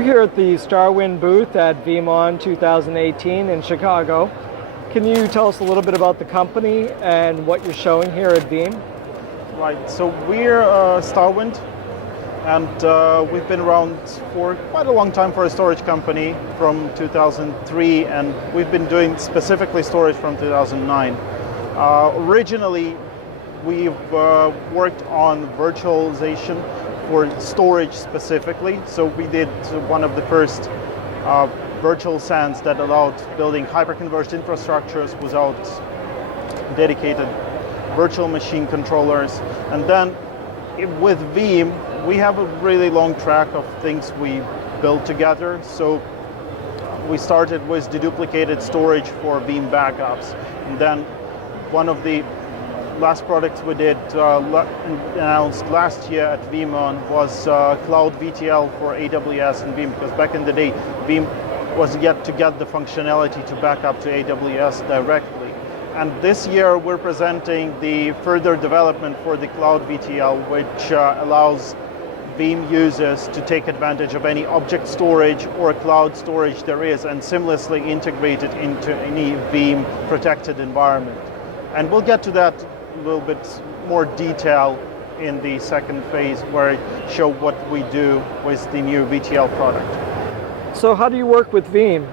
We're here at the StarWind booth at VeeamON 2018 in Chicago. Can you tell us a little bit about the company and what you're showing here at Veeam? Right, so we're StarWind, and we've been around for quite a long time for a storage company from 2003, and we've been doing specifically storage from 2009. Originally, we've worked on virtualization for storage specifically, so we did one of the first virtual SANs that allowed building hyperconverged infrastructures without dedicated virtual machine controllers. And then with Veeam, we have a really long track of things we built together. So we started with deduplicated storage for Veeam backups. And then one of the last products we did announced last year at VeeamON was Cloud VTL for AWS and Veeam, because back in the day, Veeam was yet to get the functionality to back up to AWS directly. And this year we're presenting the further development for the Cloud VTL, which allows Veeam users to take advantage of any object storage or cloud storage there is and seamlessly integrate it into any Veeam protected environment. And we'll get to that a little bit more detail in the second phase, where I show what we do with the new VTL product. So how do you work with Veeam?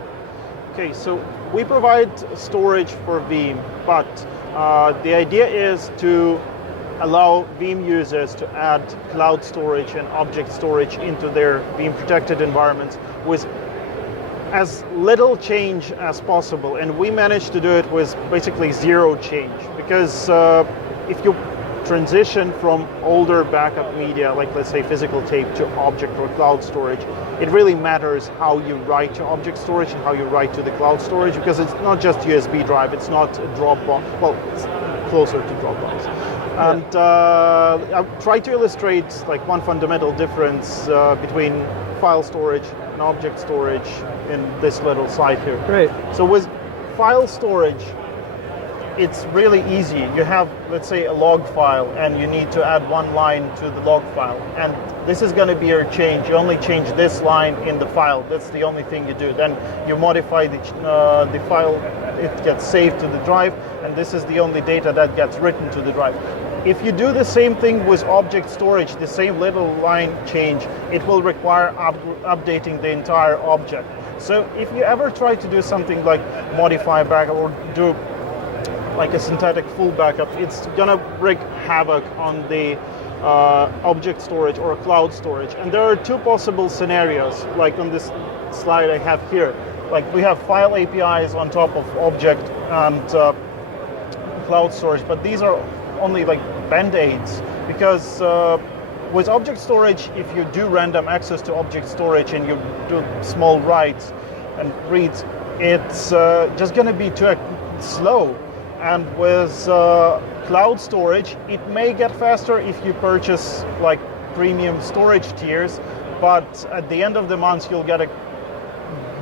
Okay, so we provide storage for Veeam, but the idea is to allow Veeam users to add cloud storage and object storage into their Veeam protected environments with as little change as possible, and we managed to do it with basically zero change, because if you transition from older backup media, like let's say physical tape, to object or cloud storage, it really matters how you write to object storage and how you write to the cloud storage, because it's not just USB drive, it's not a Dropbox, well, it's closer to Dropbox. Yeah. And I've tried to illustrate like one fundamental difference between file storage and object storage in this little slide here. Great. So with file storage, it's really easy. You have, let's say, a log file, and you need to add one line to the log file. And this is going to be your change. You only change this line in the file. That's the only thing you do. Then you modify the file. It gets saved to the drive, and this is the only data that gets written to the drive. If you do the same thing with object storage, the same little line change, it will require updating the entire object. So if you ever try to do something like modify backup or do like a synthetic full backup, it's gonna wreak havoc on the object storage or cloud storage. And there are two possible scenarios, like on this slide I have here. Like we have file APIs on top of object and cloud storage, but these are only like band-aids, because with object storage, if you do random access to object storage and you do small writes and reads, it's just gonna be too slow. And with cloud storage, it may get faster if you purchase like premium storage tiers, but at the end of the month you'll get a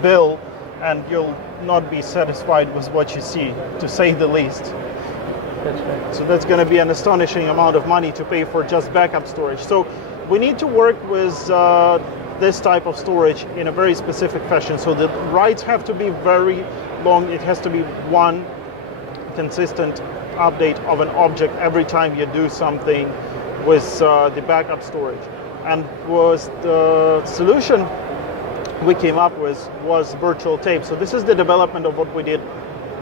bill and you'll not be satisfied with what you see, to say the least. That's right. So that's going to be an astonishing amount of money to pay for just backup storage. So we need to work with this type of storage in a very specific fashion. So the writes have to be very long. It has to be one consistent update of an object every time you do something with the backup storage. And was the solution we came up with was virtual tape. So this is the development of what we did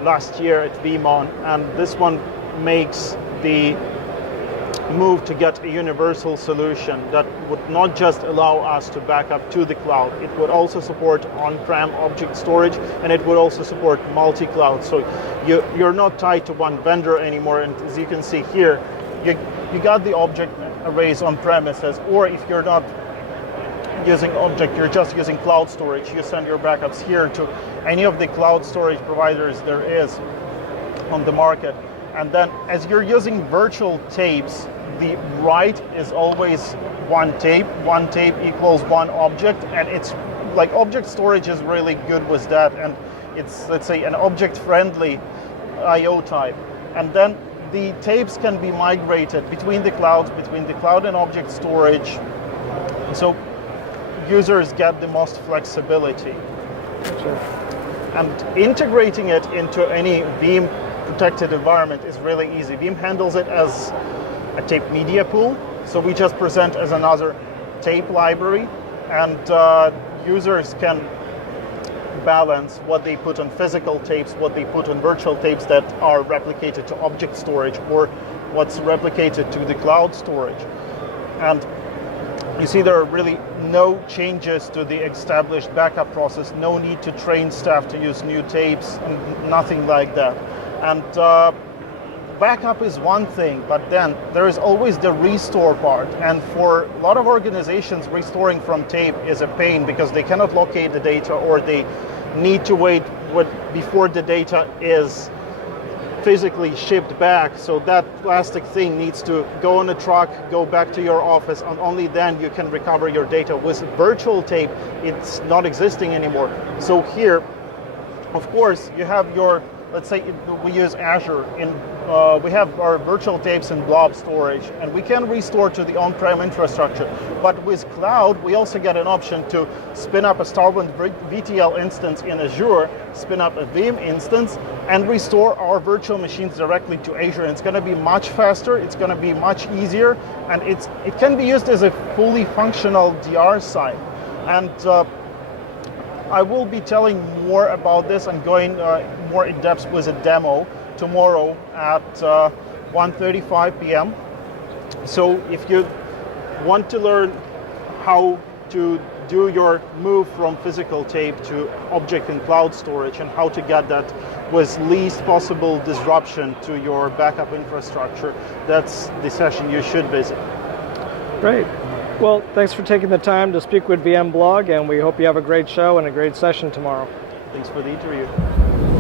last year at VeeamON, and this one makes the move to get a universal solution that would not just allow us to back up to the cloud, it would also support on-prem object storage, and it would also support multi-cloud. So you're not tied to one vendor anymore, and as you can see here, you got the object arrays on premises, or if you're not using object, you're just using cloud storage, you send your backups here to any of the cloud storage providers there is on the market. And then as you're using virtual tapes, the write is always one tape equals one object, and it's like object storage is really good with that, and it's, let's say, an object-friendly I/O type. And then the tapes can be migrated between the clouds, between the cloud and object storage. So users get the most flexibility. Gotcha. And integrating it into any Veeam protected environment is really easy. Veeam handles it as a tape media pool, so we just present as another tape library, and users can balance what they put on physical tapes, what they put on virtual tapes that are replicated to object storage, or what's replicated to the cloud storage. And you see there are really no changes to the established backup process, no need to train staff to use new tapes, and nothing like that. And backup is one thing, but then there is always the restore part. And for a lot of organizations, restoring from tape is a pain because they cannot locate the data, or they need to wait before the data is physically shipped back. So that plastic thing needs to go on a truck, go back to your office, and only then you can recover your data. With virtual tape, it's not existing anymore. So here, of course, you have your, let's say we use Azure, we have our virtual tapes in blob storage, and we can restore to the on-prem infrastructure. But with cloud, we also get an option to spin up a StarWind VTL instance in Azure, spin up a Veeam instance, and restore our virtual machines directly to Azure. And it's going to be much faster, it's going to be much easier, and it can be used as a fully functional DR site. And I will be telling more about this and going more in depth with a demo tomorrow at 1:35 p.m. So if you want to learn how to do your move from physical tape to object and cloud storage, and how to get that with least possible disruption to your backup infrastructure, that's the session you should visit. Great. Well, thanks for taking the time to speak with VMblog, and we hope you have a great show and a great session tomorrow. Thanks for the interview.